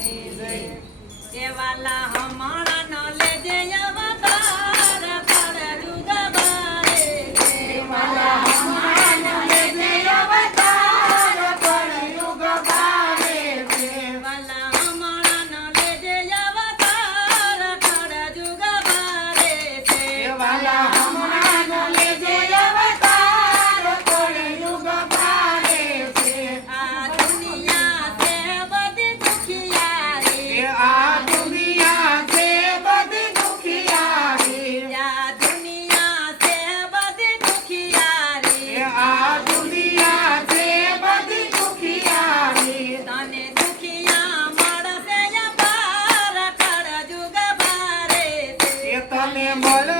બારે કેવાલા હમણાં ન લેજે Yeah, my love.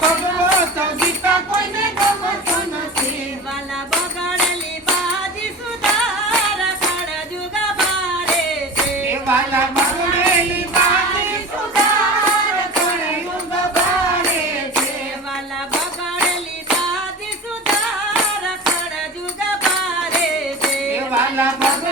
પગલો તો ગીતા કોઈને ગમતો નથી વાલા બગાડલી બાજી સુધાર સાડા જુગા ભારે છે વાલા બગાડેલી છે વાલા બગાડેલી બાજી સુધાર સાડા જુગા ભારે છે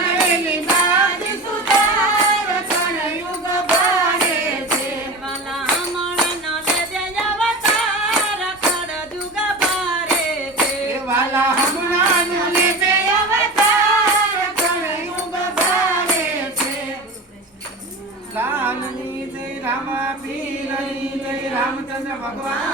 现在玩不玩？